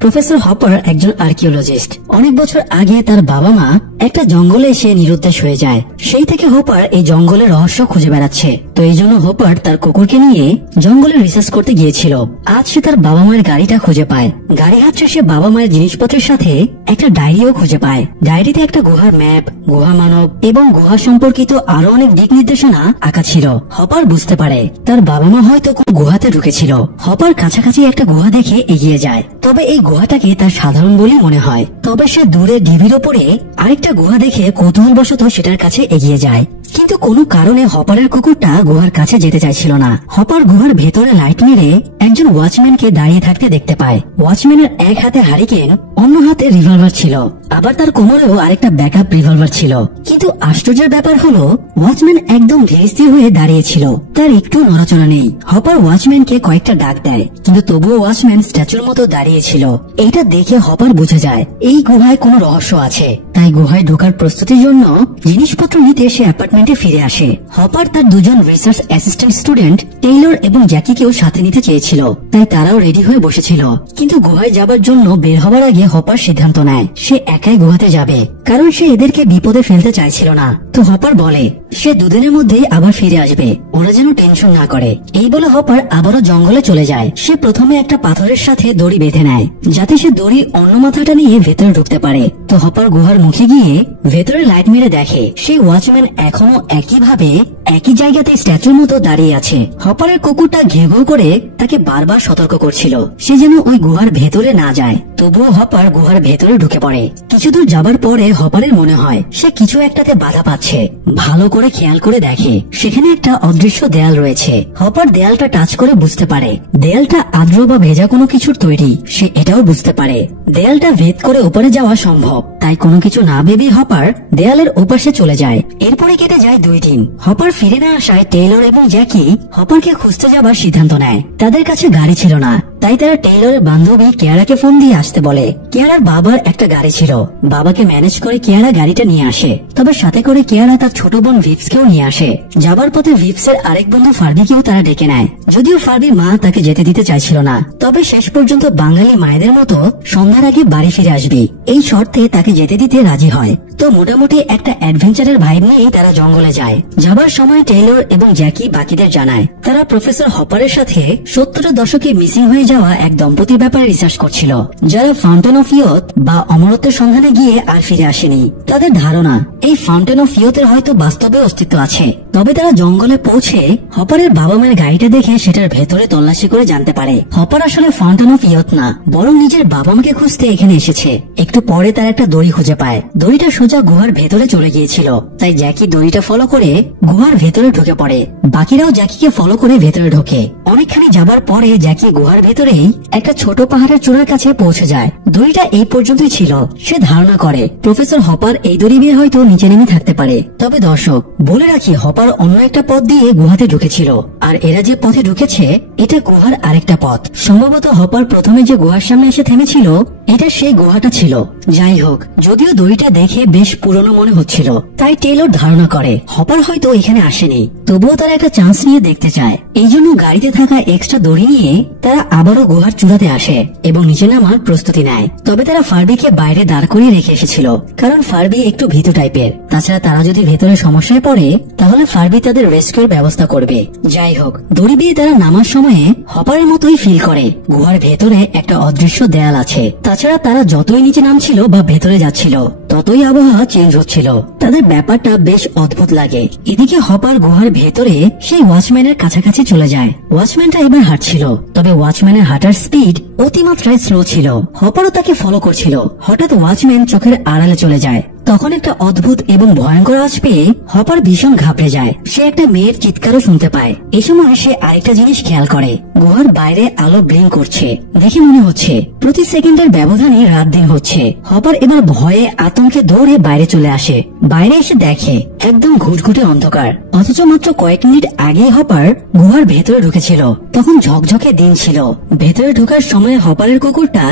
Professor hopper একজন archaeologist. অনেক বছর আগে তার বাবা মা একটা জঙ্গলে এসে নিরুদ্দেশ হয়ে যায়। সেই থেকে হপার এই জঙ্গলের রহস্য খুঁজে বেড়াচ্ছে। তো এই জন্য হপার তার কুকুরকে নিয়ে জঙ্গলে রিসার্চ করতে গিয়েছিল। আজ সে তার বাবা মায়ের গাড়িটা খুঁজে পায়। গাড়ি হাঁটছে সে বাবা মায়ের জিনিসপত্রের সাথে একটা ডায়েরিও খুঁজে পায়। ডায়েরিতে একটা গুহার ম্যাপ, গুহা মানব এবং গুহা সম্পর্কিত আরো অনেক দিক নির্দেশনা আঁকা ছিল। হপার বুঝতে পারে তার বাবা মা হয়তো কোন গুহাতে ঢুকেছিল। হপার কাছাকাছি একটা গুহা দেখে এগিয়ে যায়। তবে এই গুহাটাকে তার সাধারণ বলে মনে হয়। তবে সে দূরে ঢিবির ওপরে আরেকটা গুহা দেখে কৌতূহলবশত সেটার কাছে এগিয়ে যায়। কিন্তু কোনো কারণে হপারের কুকুরটা গুহার কাছে যেতে চাইছিল না। হপার গুহার ভেতরে লাইট মেরে একজন ওয়াচম্যানকে দাঁড়িয়ে থাকতে দেখতে পায়। ওয়াচম্যানের এক হাতে হারিকেন, অন্য হাতে রিভলভার ছিল। আবার তার কোমরেও আরেকটা ব্যাকআপ রিভলভার ছিল। কিন্তু আশ্চর্যের ব্যাপার হলো ওয়াচম্যান একদম ধীরস্থির হয়ে দাঁড়িয়েছিল, তার একটু নড়াচড়া নেই। হপার ওয়াচম্যানকে কয়েকটা ডাক দেয়, কিন্তু তবুও ওয়াচম্যান স্ট্যাচুর মতো দাঁড়িয়েছিল। এইটা দেখে হপার বুঝে যায় এই গুহায় কোনো রহস্য আছে। তাই গুহায় ঢোকার প্রস্তুতির জন্য জিনিসপত্র নিতে সে অ্যাপার্টমেন্টে ফিরে আসে। হপার তার দুজন রিসার্চ অ্যাসিস্ট্যান্ট স্টুডেন্ট টেইলর এবং জ্যাকিকেও সাথে নিতে চেয়েছিল, তাই তারাও রেডি হয়ে বসেছিল। কিন্তু গুহায় যাবার জন্য বের হবার আগে হপার সিদ্ধান্ত নেয় সে একাই গুহাতে যাবে, কারণ সে এদেরকে বিপদে ফেলতে চাইছিল না। তো হপার বলে সে দুদিনের মধ্যেই আবার ফিরে আসবে, ওরা যেন টেনশন না করে। এই বলে হপার আবারও জঙ্গলে চলে যায়। সে প্রথমে একটা পাথরের সাথে দড়ি বেঁধে নেয়, যাতে সে দড়ি অন্য মাথাটা নিয়ে ভেতরে ঢুকতে পারে। তো হপার গুহার মুখে গিয়ে ভেতরে লাইট মেরে দেখে সেই ওয়াচম্যান এখনো একইভাবে একই জায়গাতে স্ট্যাচুর মতো দাঁড়িয়ে আছে। হপারের কুকুরটা ঘেউ ঘেউ করে তাকে বারবার সতর্ক করছিল সে যেন ওই গুহার ভেতরে না যায়। তবুও হপার গুহার ভেতরে ঢুকে পড়ে। কিছু দূর যাবার পরে হপারের মনে হয় সে কিছু একটাতে বাধা পাচ্ছে। ভালো করে খেয়াল করে দেখে সেখানে একটা অদৃশ্য দেয়াল রয়েছে। হপার দেয়ালটা টাচ করে বুঝতে পারে দেয়ালটা আর্দ্র বা ভেজা কোনো কিছুর তৈরি। সে এটাও বুঝতে পারে দেয়ালটা ভেদ করে উপরে যাওয়া সম্ভব। তাই কোনো কিছু না ভেবে হপার দেয়ালের ওপাশে চলে যায়। এরপরে কেটে যায় 2 দিন। হপার ফিরে না আসায় টেইলর এবং জ্যাকি হপারকে খুঁজতে যাবার সিদ্ধান্ত নেয়। তাদের কাছে গাড়ি ছিল না, তাই তারা টেইলরের বান্ধবী কেয়ারাকে ফোন দিয়ে আসতে বলে। কেয়ারার বাবার একটা গাড়ি ছিল, বাবাকে ম্যানেজ করে কেয়ারা গাড়িটা নিয়ে আসে। তবে সাথে করে কেয়ারা তার ছোট বোন ভিপসকেও নিয়ে আসে। যাবার পথে ভিপসের আরেক বন্ধু ফার্বিকেও তারা ডেকে নেয়। যদিও ফার্বির মা তাকে যেতে দিতে চাইছিল না, তবে শেষ পর্যন্ত বাঙালি মায়েদের মতো সন্ধ্যার আগে বাড়ি ফিরে আসবি এই শর্তে তাকে যেতে দিতে রাজি হয়। তো মোটামুটি একটা অ্যাডভেঞ্চারের ভাইব নিয়েই তারা জঙ্গলে যায়। যাবার সময় টেইলর এবং জ্যাকি বাকিদের জানায় তারা প্রফেসর হপারের সাথে 70-এর দশকে মিসিং হয়ে যাওয়া এক দম্পতির ব্যাপারে রিসার্চ করছিল, যারা ফাউন্টেন অফ ইয়থ বা অমরত্বের সন্ধানে গিয়ে আর ফিরে আসেনি। তাদের ধারণা এই ফাউন্টেন অফ ইয়থের হয়তো বাস্তবে অস্তিত্ব আছে। তবে তারা জঙ্গলে পৌঁছে হপারের বাবা মায়ের গাড়িটা দেখে সেটার ভেতরে তল্লাশি করে জানতে পারে হপার আসলে ফাউন্টেন অফ ইয়থ না, বরং নিজের বাবা মাকে খুঁজতে এখানে এসেছে। একটু পরে তারা একটা দড়ি খুঁজে পায়। দড়িটা সোজা গুহার ভেতরে চলে গিয়েছিল, তাই জ্যাকি দড়িটা ফলো করে গুহার ভেতরে ঢুকে পড়ে। বাকিরাও জ্যাকিকে ফলো করে ভেতরে ঢোকে। অনেকখানি যাবার পরে জ্যাকি গুহার ভেতরেই একটা ছোট পাহাড়ের চূড়ার কাছে পৌঁছে যায়। দড়িটা এই পর্যন্তই ছিল। সে ধারণা করে প্রফেসর হপার এই দড়ি দিয়ে হয়তো নিচে নেমে থাকতে পারে। তবে দর্শক বলে রাখি হপার অন্য একটা পথ দিয়ে গুহাতে ঢুকেছিল, আর এরা যে পথে ঢুকেছে এটা গুহার আরেকটা পথ। সম্ভবত হপার প্রথমে যে গুহার সামনে এসে থেমেছিল এটা সেই গুহাটা ছিল। যাই হোক, যদিও দড়িটা দেখে বেশ পুরনো মনে হচ্ছিল, তাই টেইলর ধারণা করে হপার হয়তো এখানে আসেনি। তবুও তারা একটা চান্স নিয়ে দেখতে চায়। এই জন্য গাড়িতে থাকা এক্সট্রা দড়ি নিয়ে তারা আবারও গুহার চূড়াতে আসে এবং নিচে নামার প্রস্তুতি নেয়। তবে তারা ফার্বিকে বাইরে দাঁড় করিয়ে রেখে এসেছিল, কারণ ফার্বি একটু ভীতু টাইপের। তাছাড়া তারা যদি ভেতরে সমস্যায় পড়ে তাহলে ফার্বি তাদের রেস্কিউর ব্যবস্থা করবে। যাই হোক, দড়ি দিয়ে তারা নামার সময়ে হপারের মতোই ফিল করে গুহার ভেতরে একটা অদৃশ্য দেয়াল আছে। তাছাড়া তারা যতই নিচে নামছিল বা ভেতরে যাচ্ছিল ততই আবহাওয়া চেঞ্জ হচ্ছিল। তাদের ব্যাপারটা বেশ অদ্ভুত লাগে। এদিকে হপার গুহার ভেতরে সেই ওয়াচম্যানের কাছাকাছি চলে যায়। ওয়াচম্যানটা এবার হাঁটছিল, তবে ওয়াচম্যানের হাঁটার স্পিড অতিমাত্রায় স্লো ছিল। হপারও তাকে ফলো করছিল। হঠাৎ ওয়াচম্যান চোখের আড়ালে চলে যায়। তখন একটা অদ্ভুত এবং ভয়ঙ্কর আওয়াজ পেয়ে হপার ভীষণ ঘাবড়ে যায়। সে একটা মেয়ের চিৎকারও শুনতে পায়। এই সময় সে আরেকটা জিনিস খেয়াল করে, গুহার বাইরে আলো ব্লিঙ্ক করছে। দেখে মনে হচ্ছে প্রতি সেকেন্ডের ব্যবধানে রাত দিন হচ্ছে। হপার এবার ভয়ে আতঙ্কে দৌড়ে বাইরে চলে আসে। বাইরে এসে দেখে একদম ঘুটঘুটে অন্ধকার, অথচ মাত্র কয়েক মিনিট আগে হপার গুহার ভেতরে ঢুকেছিল। তখন ঝকঝকে দিন ছিল। ভেতরে ঢোকার সময় হপারের কুকুরটা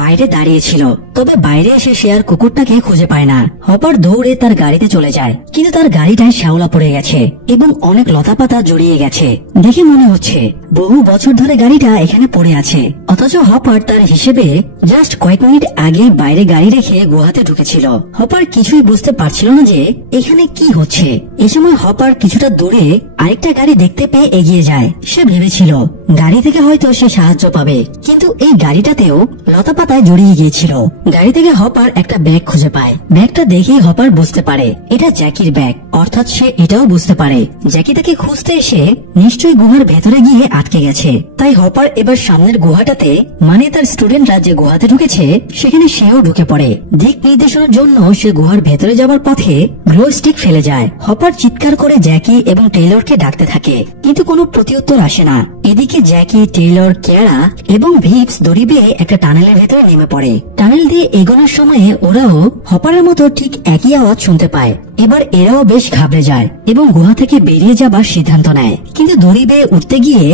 বাইরে দাঁড়িয়েছিল, তবে বাইরে এসে সে আর কুকুরটাকে খুঁজে পায় না। হপার দৌড়ে তার গাড়িতে চলে যায়, কিন্তু তার গাড়িটায় শ্যাওলা পড়ে গেছে এবং অনেক লতাপাতা জড়িয়ে গেছে। দেখে মনে হচ্ছে বহু বছর ধরে গাড়িটা এখানে পড়ে আছে, অথচ হপার তার হিসেবে জাস্ট কয়েক মিনিট আগে বাইরে গাড়ি রেখে গুহাতে ঢুকেছিল। হপার কিছুই বুঝতে পারছিল না যে এখানে কি হচ্ছে। এ সময় হপার কিছুটা দূরে আরেকটা গাড়ি দেখতে পেয়ে এগিয়ে যায়। সে ভেবেছিল গাড়ি থেকে হয়তো সে সাহায্য পাবে, কিন্তু এই গাড়িটাতেও লতাপাতায় জড়িয়ে গিয়েছিল। গাড়ি থেকে হপার একটা ব্যাগ খুঁজে পায়। ব্যাগটা দেখেই হপার বুঝতে পারে এটা জ্যাকির ব্যাগ। অর্থাৎ সে এটাও বুঝতে পারে জ্যাকি তাকে খুঁজতে এসে নিশ্চয়ই গুহার ভেতরে গিয়ে আটকে গেছে। তাই হপার এবার সামনের গুহাটাতে, মানে তার স্টুডেন্টরা যে গুহাতে ঢুকেছে সেখানে সেও ঢুকে পড়ে। দিক নির্দেশনার জন্য সে গুহার ভেতরে যাবার পথে গ্লো স্টিক ফেলে যায়। হপার চিৎকার করে জ্যাকি এবং টেইলরকে ডাকতে থাকে, কিন্তু কোনো প্রত্যুত্তর আসে না। এদিকে জ্যাকি, টেইলর, কেয়ারা এবং ভিপস দড়ি বেয়ে একটা টানেলের ভেতরে নেমে পড়ে। টানেল দিয়ে এগোনোর সময়ে ওরাও হপারের মতো ঠিক একই আওয়াজ শুনতে পায়। এবার এরাও বেশ ঘাবড়ে যায় এবং গুহা থেকে বেরিয়ে যাবার সিদ্ধান্ত নেয়। কিন্তু দড়ি বেয়ে উঠতে গিয়ে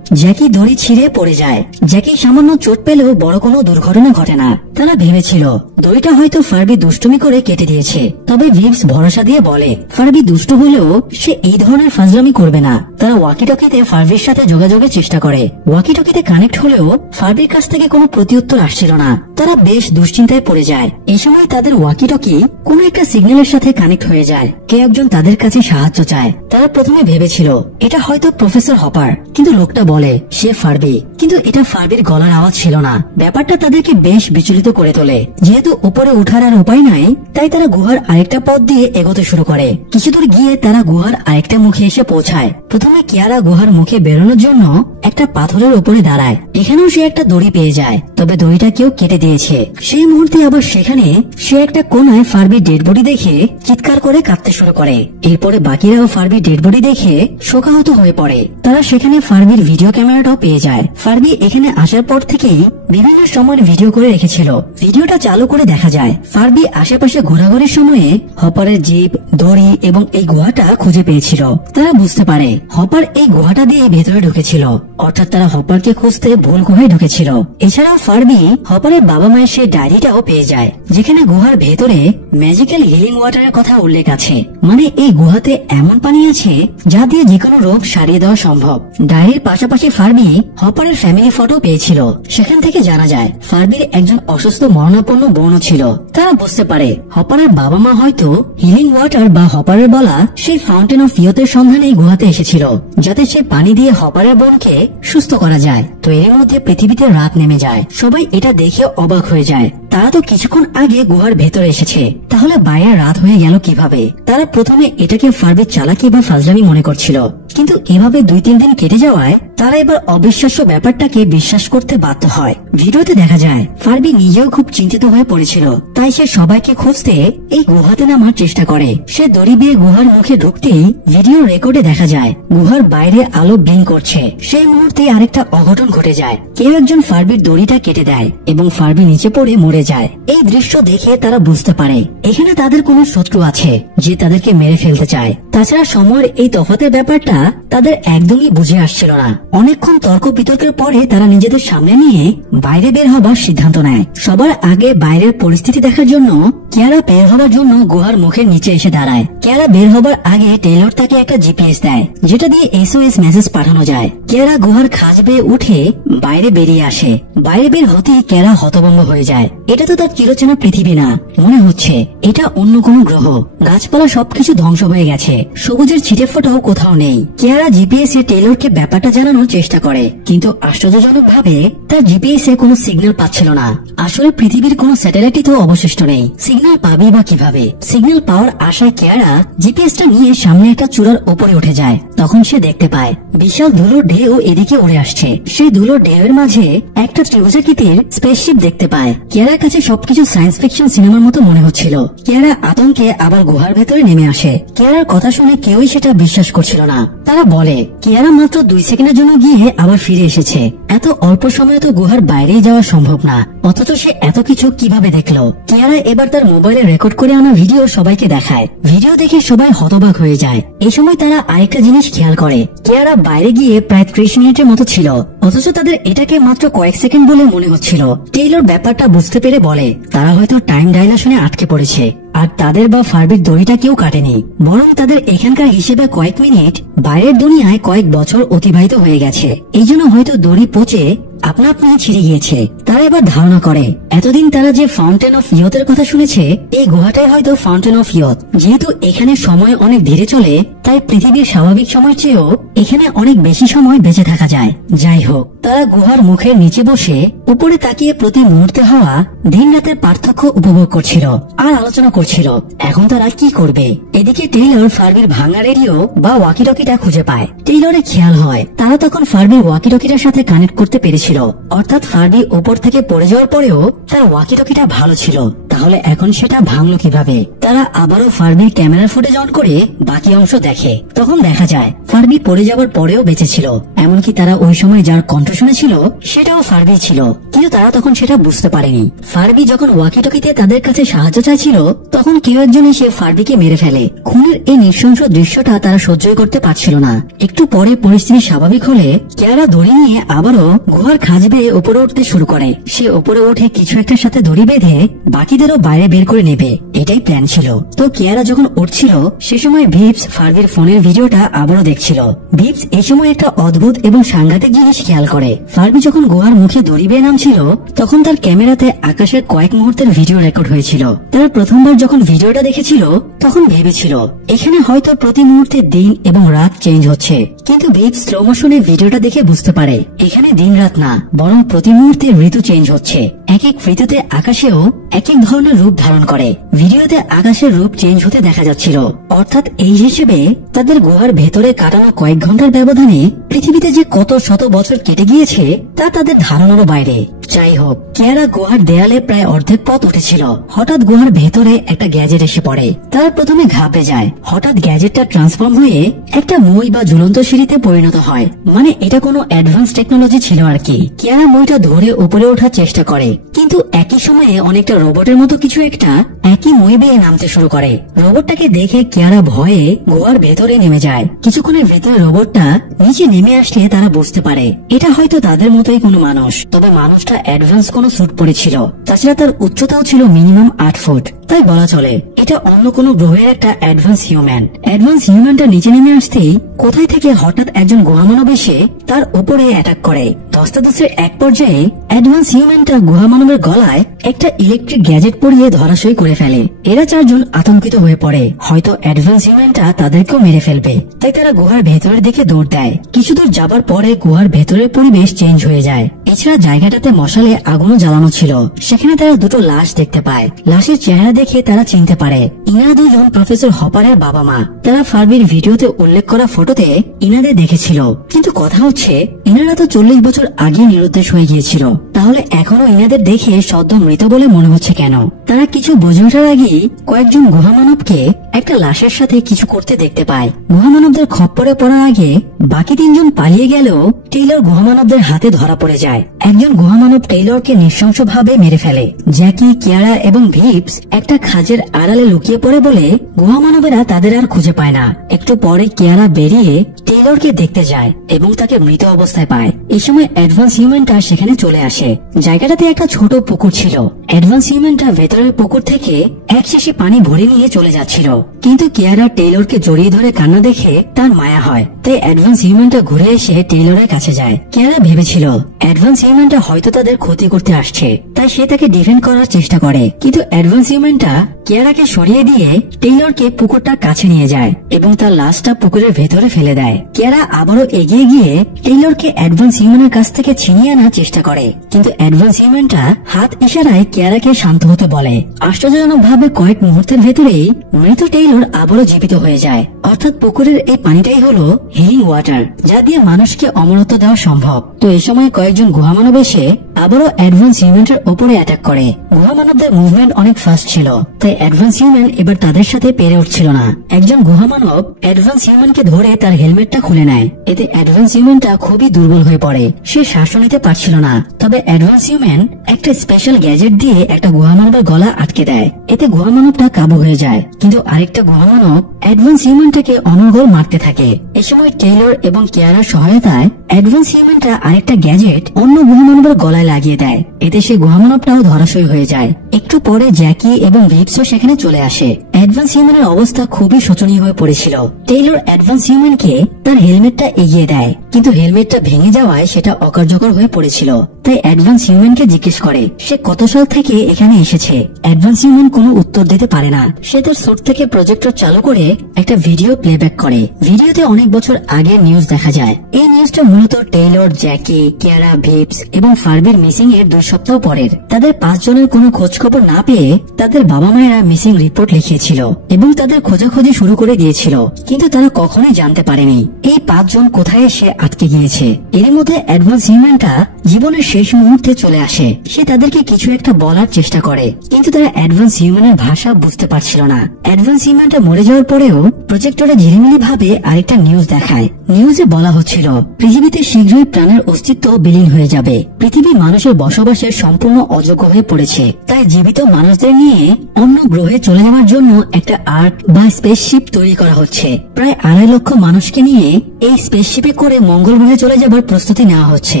জ্যাকি দড়ি ছিঁড়ে পড়ে যায়। জ্যাকি সামান্য চোট পেলেও বড় কোনো দুর্ঘটনা ঘটে না। তারা ভেবেছিল দড়িটা হয়তো ফার্বি দুষ্টুমি করে কেটে দিয়েছে। তবে ভিপস ভরসা দিয়ে বলে ফার্বি দুষ্ট হলেও সে এই ধরনের ফাজলামি করবে না। তারা ওয়াকিটকিতে ফার্বির সাথে যোগাযোগের চেষ্টা করে। ওয়াকিটকিতে কানেক্ট হলেও ফার্বির কাছ থেকে কোনো প্রত্যুত্তর আসছিল না। তারা বেশ দুশ্চিন্তায় পড়ে যায়। এই সময় তাদের ওয়াকিটকি কোনো একটা সিগন্যালের সাথে কানেক্ট হয়ে যায়। কে একজন তাদের কাছে সাহায্য চায়। তারা প্রথমে ভেবেছিল এটা হয়তো প্রফেসর হপার, কিন্তু লোকটা বলে সে ফার্বি। কিন্তু এটা ফার্বির গলার আওয়াজ ছিল না। ব্যাপারটা তাদেরকে বেশ বিচলিত করে তোলে। যেহেতু উপরে ওঠার আর উপায় নাই, তাই তারা গুহার আরেকটা পথ দিয়ে এগোতে শুরু করে। কিছুদূর গিয়ে তারা গুহার আরেকটা মুখে এসে পৌঁছায়। প্রথমে কিয়ারা গুহার মুখে বেরোনোর জন্য একটা পাথরের উপরে দাঁড়ায়। এখানেও সে একটা দড়ি পেয়ে যায়, তবে দড়িটা কেউ কেটে দিয়েছে। সেই মুহূর্তে আবার সেখানে সে একটা কোনায় ফার্বির ডেড বডি দেখে চিৎকার করে কাঁদতে শুরু করে। এরপরে বাকিরাও ফার্বির ডেড বডি দেখে শোকাহত হয়ে পড়ে। তারা সেখানে ফার্বির ভিডিও ক্যামেরাটাও পেয়ে যায়। ফার্বি এখানে আসার পর থেকেই বিভিন্ন সময় ভিডিও করে রেখেছিল। ভিডিওটা চালু করে দেখা যায় ফার্বি আশেপাশে ঘোরাঘুরির সময়ে হপারের জিপ, দড়ি এবং এই গুহাটা খুঁজে পেয়েছিল। তারা বুঝতে পারে হপার এই গুহাটা দিয়ে ভেতরে ঢুকেছিল, অর্থাৎ তারা হপারকে খুঁজতে ভুল গুহায় ঢুকেছিল। এছাড়াও ফার্বি হপারের বাবা মায়ের সেই ডায়েরিটাও পেয়ে যায়, যেখানে গুহার ভেতরে ম্যাজিক্যাল হিলিং ওয়াটারের কথা উল্লেখ আছে। মানে এই গুহাতে এমন পানি আছে যা দিয়ে যে কোনো রোগ সারিয়ে দেওয়া সম্ভব। ডায়েরির পাশাপাশি ফার্বি হপারের ফ্যামিলি ফটো পেয়েছিল। সেখান থেকে জানা যায় ফার্বির একজন অসুস্থ মরণাপন্ন বোনও ছিল। তারা বুঝতে পারে হপারের বাবা মা হয়তো হিলিং ওয়াটার বা হপারের বলা সেই ফাউন্টেন অফ ইয়তের সন্ধানে গুহাতে এসেছিল, যাতে সেই পানি দিয়ে হপারের বোনকে সুস্থ করা যায়। তো এর মধ্যে পৃথিবীতে রাত নেমে যায়। সবাই এটা দেখে অবাক হয়ে যায়। তারা তো কিছুক্ষণ আগে গুহার ভেতরে এসেছে, তাহলে বাইরে রাত হয়ে গেল কিভাবে? তারা প্রথমে এটাকে ফার্বির চালাকি বা ফাজলামি মনে করছিল, কিন্তু এভাবে 2-3 দিন কেটে যাওয়ায় তারা এবার অবিশ্বাস্য ব্যাপারটাকে বিশ্বাস করতে বাধ্য হয়। ভিডিওতে দেখা যায় ফার্বি নিজেও খুব চিন্তিত হয়ে পড়েছিল। তাই সে সবাইকে খুঁজতে এই গুহাতে নামার চেষ্টা করে। সে দড়ি বেয়ে গুহার মুখে ঢুকতেই ভিডিও রেকর্ডে দেখা যায় গুহার বাইরে আলো ব্লিঙ্ক করছে। সেই মুহূর্তে আরেকটা অঘটন ঘটে যায়। কেউ একজন ফার্বির দড়িটা কেটে দেয় এবং ফার্বি নিচে পড়ে মরে যায়। এই দৃশ্য দেখে তারা বুঝতে পারে এখানে তাদের কোনো শত্রু আছে যে তাদেরকে মেরে ফেলতে চায়। তাছাড়া সময়ের এই তফাতের ব্যাপারটা তাদের একদমই বুঝে আসছিল না। অনেকক্ষণ তর্ক বিতর্কের পরে তারা নিজেদের সামনে নিয়ে বাইরে বের হবার সিদ্ধান্ত নেয়। সবার আগে বাইরের পরিস্থিতি দেখার জন্য কিয়ারা বের হবার জন্য গুহার মুখের নিচে এসে দাঁড়ায়। কিয়ারা বের হবার আগে টেইলর তাকে একটা জিপিএস দেয়, যেটা দিয়ে SOS মেসেজ পাঠানো যায়। কিয়ারা গুহার খাঁজ বেয়ে উঠে বাইরে বেরিয়ে আসে। বাইরে বের হতেই কিয়ারা হতভম্ব হয়ে যায়। এটা তো তার চিরচেনা পৃথিবী না, মনে হচ্ছে এটা অন্য কোনো গ্রহ। গাছপালা সবকিছু ধ্বংস হয়ে গেছে, সবুজের ছিটে ফোটাও কোথাও নেই। কিয়ারা জিপিএস এ টেইলরকে ব্যাপারটা জানানোর চেষ্টা করে, কিন্তু আশ্চর্যজনক ভাবে তার জিপিএস এ কোনো সিগন্যাল পাচ্ছিল না। আসলে পৃথিবীর কোনো স্যাটেলাইটই তো অবশিষ্ট নেই, সিগন্যাল পাবে বা কিভাবে? সিগন্যাল পাওয়ার আশায় কিয়ারা জিপিএসটা নিয়ে সামনে একটা চূড়ার উপরে উঠে যায়। তখন সে দেখতে পায় বিশাল ধুলোর ঢেউ এদিকে উড়ে আসছে। সেই ধুলোর ঢেউয়ের মাঝে একটা ত্রিভুজাকৃতির স্পেসশিপ দেখতে পায়। কিয়ারার কাছে সবকিছু সায়েন্স ফিকশন সিনেমার মতো মনে হচ্ছিল। কিয়ারা আতঙ্কে আবার গুহার ভেতরে নেমে আসে। কিয়ারার কথা শুনে কেউই সেটা বিশ্বাস করছিল না। তারা বলে কিয়ারা মাত্র 2 সেকেন্ডের জন্য গিয়ে আবার ফিরে এসেছে। এত অল্প সময়ে তো গুহার বাইরেই যাওয়া সম্ভব না, অথচ সে এত কিছু কিভাবে দেখলো? কিয়ারা এবার তার মোবাইলে রেকর্ড করে আনা ভিডিও সবাইকে দেখায়। ভিডিও দেখে সবাই হতবাক হয়ে যায়। এই সময় তারা আরেকটা জিনিস খেয়াল করে, কিয়ারা বাইরে গিয়ে প্রায় 30 মিনিটের মতো ছিল। অথচ তাদের এটাকে মাত্র কয়েক সেকেন্ড বলে মনে হচ্ছিল। টেইলর ব্যাপারটা বুঝতে পেরে বলে তারা হয়তো টাইম ডাইলেশনে আটকে পড়েছে, আর তাদের বা ফার্বির দড়িটা কেউ কাটেনি, বরং তাদের এখানকার হিসেবে কয়েক মিনিট, বাইরের দুনিয়ায় কয়েক বছর অতিবাহিত হয়ে গেছে। এই জন্য হয়তো দড়ি পচে আপনা আপনি ছিঁড়ে গিয়েছে। তারা এবার ধারণা করে এতদিন তারা যে ফাউন্টেন অফ ইয়তের কথা শুনেছে, এই গুহাটাই হয়তো ফাউন্টেন অফ ইয়ত। যেহেতু এখানে সময় অনেক ধীরে চলে, তাই পৃথিবীর স্বাভাবিক সময়ের চেয়েও এখানে অনেক বেশি সময় বেঁচে থাকা যায়। যাই হোক, তারা গুহার মুখের নিচে বসে উপরে তাকিয়ে প্রতি মুহূর্তে হওয়া দিন রাতের পার্থক্য উপভোগ করছিল আর আলোচনা করছিল এখন তারা কি করবে। এদিকে টেইলর ফার্বির ভাঙা রেডিও বা ওয়াকিটকিটা খুঁজে পায়। টেইলরের খেয়াল হয় তারা তখন ফার্বির ওয়াকিটকিটার সাথে কানেক্ট করতে পেরেছিল, অর্থাৎ ফার্বি উপর থেকে পড়ে যাওয়ার পরেও তার ওয়াকিটকিটা ভালো ছিল। তাহলে এখন সেটা ভাঙলো কিভাবে? তারা আবারও ফার্বির ক্যামেরার ফুটেজ অন করে বাকি অংশ দেখে। তখন দেখা যায় ফার্বি পড়ে যাওয়ার পরেও বেঁচে ছিল, এমনকি তারা ওই সময় যার কণ্ঠ শুনেছিল সেটাও ফার্বি ছিল, কিন্তু তারা তখন সেটা বুঝতে পারেনি। ফার্বি যখন ওয়াকিটকিতে তাদের কাছে সাহায্য চাইছিল, তখন কেউ একজন এসে ফার্বিকে মেরে ফেলে। খুনের এই নৃশংস দৃশ্যটা তারা সহ্যই করতে পারছিল না। একটু পরে পরিস্থিতি স্বাভাবিক হলে কেয়ারা দড়ি নিয়ে আবারও গুহার খাঁজ বেয়ে উপরে উঠতে শুরু করে। সে উপরে উঠে কিছু একটার সাথে দড়ি বেঁধে বাকিদেরও বাইরে বের করে নেবে, এটাই প্ল্যান ছিল। তো কেয়ারা যখন উঠছিল সে সময় ভিপস ফার্বির ফোনের ভিডিওটা আবারও দেখছিল। ভিপস এই সময় একটা অদ্ভুত এবং সাংঘাতিক জিনিস খেয়াল করে। ফার্বি যখন গুহার মুখে দড়ি বেয়ে নামছিল, তখন তার ক্যামেরাতে আকাশের কয়েক মুহূর্তের ভিডিও রেকর্ড হয়েছিল। তারা প্রথমবার যখন ভিডিওটা দেখেছিল তখন ভেবেছিল এখানে হয়তো প্রতি মুহূর্তে দিন এবং রাত চেঞ্জ হচ্ছে, কিন্তু ভিপস স্লো মোশনে ভিডিওটা দেখে বুঝতে পারে এখানে দিন রাত না, বরং প্রতি মুহূর্তে ঋতু চেঞ্জ হচ্ছে। এক এক ঋতুতে আকাশেও এক এক ধরনের রূপ ধারণ করে। ভিডিওতে আকাশের রূপ চেঞ্জ হতে দেখা যাচ্ছিল, অর্থাৎ এই হিসেবে তাদের গুহার ভেতরে কাটানো কয়েক ঘন্টার ব্যবধানে পৃথিবীতে যে কত শত বছর কেটে গিয়েছে তা তাদের ধারণারও বাইরে। যাই হোক, কেয়ারা গুহার দেয়ালে প্রায় অর্ধেক পথ উঠেছিল। হঠাৎ গুহার ভেতরে একটা গ্যাজেট এসে পড়ে। তারা প্রথমে ঘাবড়ে যায়। হঠাৎ গ্যাজেটটা ট্রান্সফর্ম হয়ে একটা মই বা ঝুলন্ত সিঁড়িতে পরিণত হয়। মানে এটা কোনো অ্যাডভান্স টেকনোলজি ছিল আর কি। কেয়ারা মইটা ধরে উপরে ওঠার চেষ্টা করে, কিন্তু একই সময়ে অনেকটা রোবটের মতো কিছু একটা একই মই বেয়ে নামতে শুরু করে। রোবটটাকে দেখে কেয়ারা ভয়ে গুহার ভেতরে নেমে যায়। কিছুক্ষণের ভেতরে রোবটটা নিচে নেমে আসলে তারা বুঝতে পারে এটা হয়তো তাদের মতোই কোনো মানুষ, তবে মানুষটা অ্যাডভান্স কোনো স্যুট পরেছিল। তাছাড়া তার উচ্চতাও ছিল মিনিমাম 8 ফুট। তাই বলা চলে এটা অন্য কোনো গ্রহের একটা অ্যাডভান্স হিউম্যান। অ্যাডভান্স হিউম্যানটা নিচে নেমে আসতেই কোথায় থেকে হঠাৎ একজন গুহামানব এসে তার উপরে অ্যাটাক করে। ধস্তাধস্তির এক পর্যায়ে অ্যাডভান্স হিউম্যানটা গুহামানবের গলায় একটা ইলেকট্রিক গ্যাজেট পরিয়ে ধরাশয়ী করে ফেলে। এরা চারজন আতঙ্কিত হয়ে পড়ে, হয়তো অ্যাডভান্স হিউম্যানটা তাদেরকেও মেরে ফেলবে। তাই তারা গুহার ভেতরের দিকে দৌড় দেয়। কিছু দূর যাবার পরে গুহার ভেতরের পরিবেশ চেঞ্জ হয়ে যায়। এছাড়া জায়গাটাতে মশালে আগুনও জ্বালানো ছিল। সেখানে তারা দুটো লাশ দেখতে পায়। লাশের চেহারা দেখে তারা চিনতে পারে ইনারা দুজন প্রফেসর হপারের বাবা মা। তারা ফার্বির ভিডিওতে উল্লেখ করা ফটোতে ইনাদের দেখেছিল, কিন্তু কথা হচ্ছে ইনারা তো 40 বছর আগে নিরুদ্দেশ হয়ে গিয়েছিল। তাহলে এখনো ইনাদের দেখে সদ্য মৃত বলে মনে হচ্ছে কেন? তারা কিছু বুঝে ওঠার আগেই কয়েকজন গুহামানবকে একটা লাশের সাথে কিছু করতে দেখতে পায়। গুহামানবদের খপ্পরে পড়ার আগে বাকি 3 জন পালিয়ে গেলেও টেইলর গুহামানবদের হাতে ধরা পড়ে যায়। একজন গুহামানব টেইলরকে নৃশংসভাবে মেরে ফেলে। জ্যাকি, কেয়ারা এবং ভিপস একটা খাঁজের আড়ালে লুকিয়ে পড়ে বলে গুহামানবেরা তাদের আর খুঁজে পায় না। একটু পরে কেয়ারা বেরিয়ে টেইলরকে দেখতে যায় এবং তাকে মৃত অবস্থায় পায়। এই সময় অ্যাডভান্স হিউম্যানটা সেখানে চলে আসে। জায়গাটাতে একটা ছোট পুকুর ছিল। অ্যাডভান্স হিউম্যানটা ভেতরের পুকুর থেকে এক শিশি পানি ভরে নিয়ে চলে যাচ্ছিল, কিন্তু কেয়ারা টেইলরকে জড়িয়ে ধরে কান্না দেখে তার মায়া হয়। তাই অ্যাডভান্স হিউম্যানটা ঘুরে এসে টেইলরের কাছে যায়। কেয়ারা ভেবেছিল অ্যাডভান্স হিউম্যানটা হয়তো তাদের ক্ষতি করতে আসছে, তাই সে তাকে ডিফেন্ড করার চেষ্টা করে। কিন্তু অ্যাডভান্স হিউম্যানটা কেয়ারাকে সরিয়ে দিয়ে টেইলরকে পুকুরটার কাছে নিয়ে যায় এবং তার লাশটা পুকুরের ভেতরে ফেলে দেয়। কেয়ারা আবারও এগিয়ে গিয়ে টেইলরকে অ্যাডভান্স হিউম্যানের কাছ থেকে ছিনিয়ে আনার চেষ্টা করে, কিন্তু অ্যাডভান্স হিউম্যানটা হাত ইশারায় কেয়ারাকে শান্ত হতে বলে। আশ্চর্যজনক ভাবে কয়েক মুহূর্তের ভেতরেই মৃত টেইলর আবারও জীবিত হয়ে যায়। অর্থাৎ পুকুরের এই পানিটাই হলো হিলিং ওয়াটার, যা দিয়ে মানুষকে অমরত্ব দেওয়া সম্ভব। তো এই সময় কয়েকজন গুহামানব এসে আবারও অ্যাডভান্স হিউম্যানের ওপরে অ্যাটাক করে। গুহা মানবদের মুভমেন্ট অনেক ফাস্ট ছিল, তাই অ্যাডভান্স হিউম্যান এবার তাদের সাথে পেরে উঠছিল না। একজন গুহা মানব অ্যাডভান্স হিউম্যানকে ধরে তার হেলমেটটা খুলে নেয়। এতে অ্যাডভান্স হিউম্যানটা খুবই দুর্বল হয়ে পড়ে, সে শ্বাস নিতে পারছিল না। তবে অ্যাডভান্স হিউম্যান একটা স্পেশাল গ্যাজেট দিয়ে একটা গুহা মানবের গলা আটকে দেয়, এতে গুহা মানবটা কাবু হয়ে যায়। কিন্তু আরেকটা গুহা মানব অ্যাডভান্স হিউম্যানটাকে অনর্গল মারতে থাকে। এ সময় টেইলর এবং কেয়ারার সহায়তায় অ্যাডভান্স হিউম্যানটা আরেকটা গ্যাজেট অন্য গুহা মানবের গলায় লাগিয়ে দেয়, এতে সে গুহা মানবটাও ধরাশয়ী হয়ে যায়। একটু পরে জ্যাকি এবং ভিপসও সেখানে চলে আসে। অ্যাডভান্স হিউম্যানের অবস্থা খুবই শোচনীয় হয়ে পড়েছিল। টেইলর অ্যাডভান্স হিউম্যানকে তার হেলমেটটা এগিয়ে দেয়, কিন্তু হেলমেটটা ভেঙে যাওয়ায় সেটা অকার্যকর হয়ে পড়েছিল। তাই অ্যাডভান্স হিউম্যানকে জিজ্ঞেস করে সে কত সাল থেকে এখানে এসেছে। অ্যাডভান্স হিউম্যান কোনো উত্তর দিতে পারে না। সে তার স্যুট থেকে প্রজেক্টর চালু করে একটা ভিডিও প্লেব্যাক করে। ভিডিওতে অনেক বছর আগের নিউজ দেখা যায়। এই নিউজটা মূলত টেইলর, জ্যাকি, কেয়ারা, ভিপস এবং ফার্বির মিসিং এর 2 সপ্তাহ পরের। তাদের 5 জনের কোনো খোঁজ খবর না পেয়ে তাদের বাবা মায়েরা মিসিং রিপোর্ট লিখিয়েছিল এবং তাদের খোঁজাখুঁজি শুরু করে দিয়েছিল, কিন্তু তারা কখনোই জানতে পারেনি এই 5 জন কোথায় এসে আটকে গিয়েছে। এর মধ্যে অ্যাডভান্স হিউম্যানটা জীবনের শেষ মুহূর্তে চলে আসে। সে তাদেরকে কিছু একটা বলার চেষ্টা করে, কিন্তু তারা অ্যাডভান্স হিউম্যানের ভাষা বুঝতে পারছিল না। অ্যাডভান্স হিউম্যানটা মরে যাওয়ার পরেও প্রজেক্টরে ঝিলিমিলি ভাবে আরেকটা নিউজ দেখায়। নিউজে বলা হচ্ছিল পৃথিবীতে শীঘ্রই প্রাণের অস্তিত্ব বিলীন হয়ে যাবে। পৃথিবী মানুষের বসবাসের সম্পূর্ণ অযোগ্য হয়ে পড়েছে, তাই জীবিত মানুষদের নিয়ে অন্য গ্রহে চলে যাওয়ার জন্য একটা আর্ক বা স্পেসশিপ তৈরি করা হচ্ছে। প্রায় 2.5 লক্ষ মানুষকে নিয়ে এই স্পেসশিপে করে মঙ্গল গ্রহে চলে যাবার প্রস্তুতি নেওয়া হচ্ছে।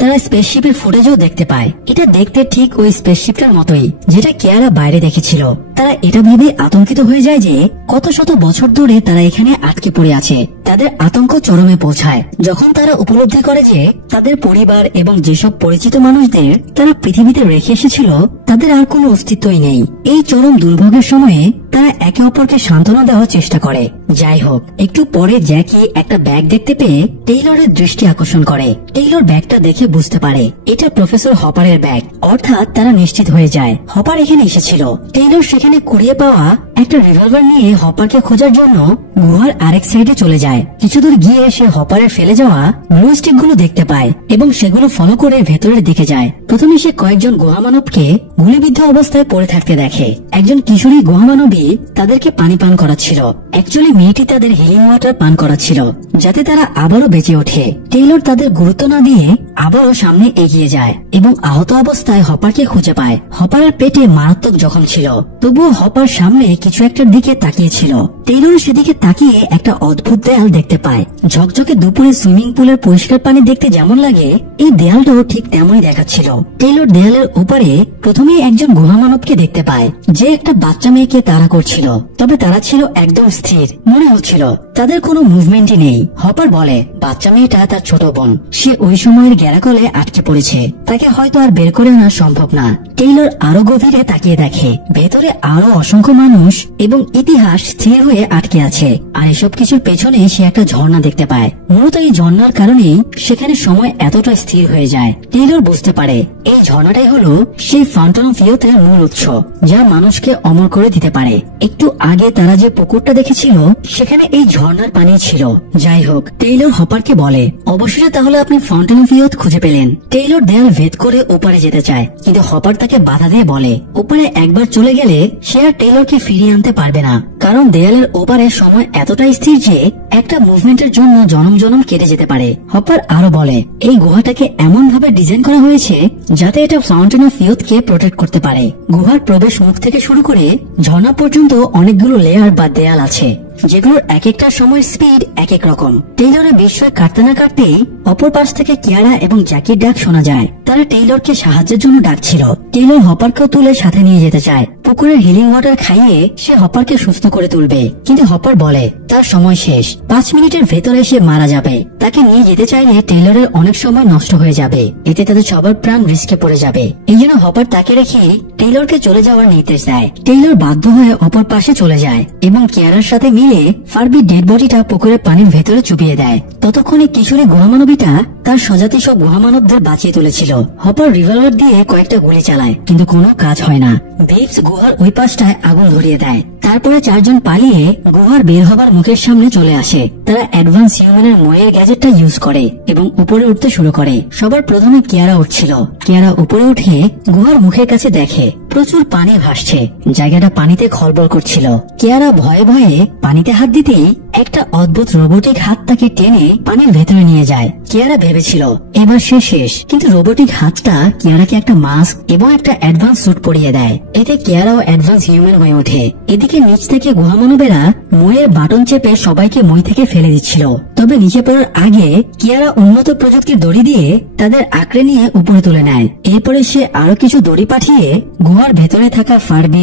তারা স্পেসশিপের ফুটেজও দেখতে পায়। এটা দেখতে ঠিক ওই স্পেসশিপটার মতোই যেটা কেয়ারা বাইরে দেখেছিল। তারা এটা ভেবে আতঙ্কিত হয়ে যায় যে কত শত বছর ধরে তারা এখানে আটকে পড়ে আছে। তাদের আতঙ্ক চরমে পৌঁছায় যখন তারা উপলব্ধি করে যে তাদের পরিবার এবং যেসব পরিচিত মানুষদের তারা পৃথিবীতে রেখে এসেছিল তাদের আর কোনো অস্তিত্বই নেই। এই চরম দুর্ভোগের সময়ে তারা একে অপরকে সান্ত্বনা দেওয়ার চেষ্টা করে। যাই হোক, একটু পরে জ্যাকি একটা ব্যাগ দেখতে পেয়ে টেইলরের দৃষ্টি আকর্ষণ করে। টেইলর ব্যাগটা দেখে বুঝতে পারে এটা প্রফেসর হপারের ব্যাগ, অর্থাৎ তারা নিশ্চিত হয়ে যায় হপার এখানে এসেছিল। টেইলর সেখানে কুড়িয়ে পাওয়া একটা রিভলভার নিয়ে হপারকে খোঁজার জন্য গুহার আরেক সাইডে চলে যায়। কিছু দূর গিয়ে সে হপারের ফেলে যাওয়া ব্লু স্টিক গুলো দেখতে পায় এবং সেগুলো ফলো করে ভেতরের দিকে যায়। প্রথমে সে কয়েকজন গুহা মানবকে গুলিবিদ্ধ অবস্থায় পড়ে থাকতে দেখে। একজন কিশোরী গুহা মানবী তাদেরকে পানি পান করাচ্ছিল। অ্যাকচুয়ালি মেয়েটি তাদের হিলিং ওয়াটার পান করাচ্ছিল যাতে তারা আবারও বেঁচে ওঠে। টেইলর তাদের গুরুত্ব না দিয়ে আবারও সামনে এগিয়ে যায় এবং আহত অবস্থায় হপারকে খুঁজে পায়। হপারের পেটে মারাত্মক জখম ছিল, তবুও হপার সামনে কিছু একটার দিকে তাকিয়েছিল। টেইলর সেদিকে তাকিয়ে একটা অদ্ভুত দেয়াল দেখতে পায়। ঝকঝকে দুপুরে সুইমিং পুলের পরিষ্কার পানি দেখতে যেমন লাগে এই দেয়ালটাও ঠিক তেমনই দেখাচ্ছিল। টেইলর দেয়ালের উপরে প্রথমেই একজন গুহা মানবকে দেখতে পায় যে একটা বাচ্চা মেয়েকে তাড়া করছিল, তবে তারা ছিল একদম স্থির। মনে হচ্ছিল তাদের কোনো মুভমেন্টই নেই। হপার বলে বাচ্চা মেয়েটা তার ছোট বোন, সে ওই সময়ের গ্যারাকলে আটকে পড়েছে, তাকে হয়তো আর বের করে আনা সম্ভব না। টেইলর আরো গভীরে তাকিয়ে দেখে ভেতরে আরো অসংখ্য মানুষ এবং ইতিহাস স্থির হয়ে আটকে আছে। আর এসব কিছুর পেছনে সে একটা ঝর্ণা দেখতে পায়। মূলত এই ঝর্ণার কারণেই সেখানে সময় এতটা স্থির হয়ে যায়। টেইলর বুঝতে পারে এই ঝর্ণাটাই হলো সেই ফাউন্টেন অফ ইয়ুথের মূল উৎস, যা মানুষকে অমর করে দিতে পারে। একটু আগে তারা যে পুকুরটা দেখেছিল সেখানে এই ঝর্ণার পানি ছিল। যাই হোক, টেইলর হপারকে বলে অবশেষে তাহলে আপনি ফাউন্টেন অফ ইয়ুথ খুঁজে পেলেন। টেইলর দেয়াল ভেদ করে উপরে যেতে চায়, কিন্তু হপার তাকে বাধা দিয়ে বলে উপরে একবার চলে গেলে সে আর টেইলরকে ফিরিয়ে আনতে পারবে না, কারণ দেয়ালের ওপারে সময় এতটাই স্থির যে একটা মুভমেন্টের জন্য জনম জনম কেটে যেতে পারে। হপার আরো বলে এই গুহাটাকে এমন ভাবে ডিজাইন করা হয়েছে যাতে এটা fountain of youth K protect করতে পারে। গুহার প্রবেশ মুখ থেকে শুরু করে ঝর্ণা পর্যন্ত অনেকগুলো লেয়ার বা দেয়াল আছে, যেগুলোর এক একটা সময়ের স্পিড এক এক রকম। টেইলরের বিস্ময় কাটতে না কাটতেই অপর পাশ থেকে কিয়ারা এবং জ্যাকির ডাক শোনা যায়। তারা টেইলরকে সাহায্যের জন্য ডাকছিল। টেইলর হপারকেও তুলে সাথে নিয়ে যেতে চায়। পুকুরের হিলিং ওয়াটার খাইয়ে সে হপারকে সুস্থ করে তুলবে, কিন্তু হপার বলে তার সময় শেষ, 5 মিনিটের ভেতরে সে মারা যাবে। তাকে নিয়ে যেতে চাইলে টেইলরের অনেক সময় নষ্ট হয়ে যাবে, এতে তাদের সবার প্রাণ রিস্কে পড়ে যাবে। এই জন্য হপার তাকে রেখে টেইলরকে চলে যাওয়ার নির্দেশ দেয়। টেইলর বাধ্য হয়ে অপর পাশে চলে যায় এবং কিয়ারার সাথে মিলে ফার্বি ডেড বডিটা পুকুরের পানির ভেতরে চুপিয়ে দেয়। ততক্ষণে কিশোরী গুহা মানবীটা তার স্বজাতি সব গুহামানবদের বাঁচিয়ে তুলেছিল। হপার রিভলভার দিয়ে কয়েকটা গুলি চালায়, কিন্তু কোনো কাজ হয় না। বিপস গুহার ওই পাশটায় আগুন ধরিয়ে দেয়। তারপরে চারজন পালিয়ে গুহার বের হবার মুখের সামনে চলে আসে। তারা অ্যাডভান্স হিউম্যানের ময়ের গ্যাজেটটা ইউজ করে এবং উপরে উঠতে শুরু করে। সবার প্রথমে কিয়ারা উঠছিল। কিয়ারা উপরে উঠে গুহার মুখের কাছে দেখে প্রচুর পানি ভাসছে, জায়গাটা পানিতে খলবল করছিল। কিয়ারা ভয়ে ভয়ে পানিতে হাত দিতেই একটা অদ্ভুত রোবোটিক হাত তাকে টেনে পানির ভেতরে নিয়ে যায়। কিয়ারা ভেবেছিল এবার সে শেষ, কিন্তু রোবোটিক হাতটা কিয়ারাকে একটা মাস্ক এবং একটা অ্যাডভান্স স্যুট পরিয়ে দেয়। এতে কিয়ারাও অ্যাডভান্স হিউম্যান হয়ে ওঠে। এদিকে নিচ থেকে গুহামানবেরা মইয়ের বাটন চেপে সবাইকে মই থেকে ফেলে দিচ্ছিল। তবে নিচে পড়ার আগে কিয়ারা উন্নত প্রযুক্তির দড়ি দিয়ে তাদের আঁকড়ে নিয়ে উপরে তুলে নেয়। এরপরে সে আরো কিছু দড়ি পাঠিয়ে গুহার ভেতরে থাকা ফারবি,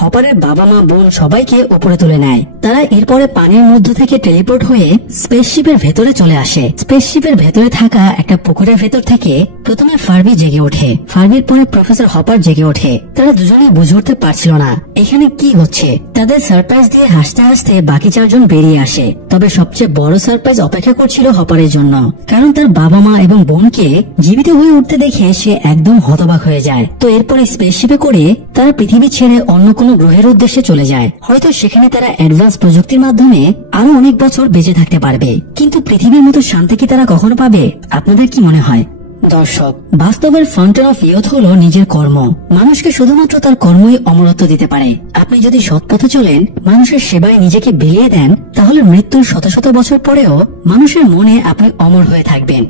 হপারের বাবা মা বোন সবাইকে উপরে তুলে নেয়। তারা এরপরে পানির মধ্য থেকে টেলিপোর্ট হয়ে স্পেসশিপের ভেতরে চলে আসে। স্পেসশিপের ভেতরে থাকা একটা পুকুরের ভেতর থেকে প্রথমে ফারবি জেগে ওঠে। ফারবির পরে প্রফেসর হপার জেগে ওঠে। তারা দুজনেই বুঝে উঠতে পারছিল না এখানে কি হচ্ছে। তাদের সারপ্রাইজ দিয়ে হাসতে হাসতে বাকি চারজন বেরিয়ে আসে। তবে সবচেয়ে বড় সারপ্রাইজ অপেক্ষা করছিল হপারের জন্য, কারণ তার বাবা মা এবং বোনকে জীবিত হয়ে উঠতে দেখে সে একদম হতবাক হয়ে যায়। তো এরপরে স্পেসশিপে করে তারা পৃথিবী ছেড়ে অন্য কোনো গ্রহের উদ্দেশ্যে চলে যায়। হয়তো সেখানে তারা অ্যাডভান্স প্রযুক্তির মাধ্যমে আরো অনেক বছর বেঁচে থাকতে পারবে, কিন্তু পৃথিবীর মতো শান্তি কি তারা কখনো পাবে? আপনাদের কি মনে হয়? দর্শক, বাস্তবের ফাউন্টেন অফ ইয়ুথ হলো নিজের কর্ম। মানুষকে শুধুমাত্র তার কর্মই অমরত্ব দিতে পারে। আপনি যদি সৎ পথে চলেন, মানুষের সেবায় নিজেকে বিলিয়ে দেন, তাহলে মৃত্যুর শত শত বছর পরেও মানুষের মনে আপনি অমর হয়ে থাকবেন।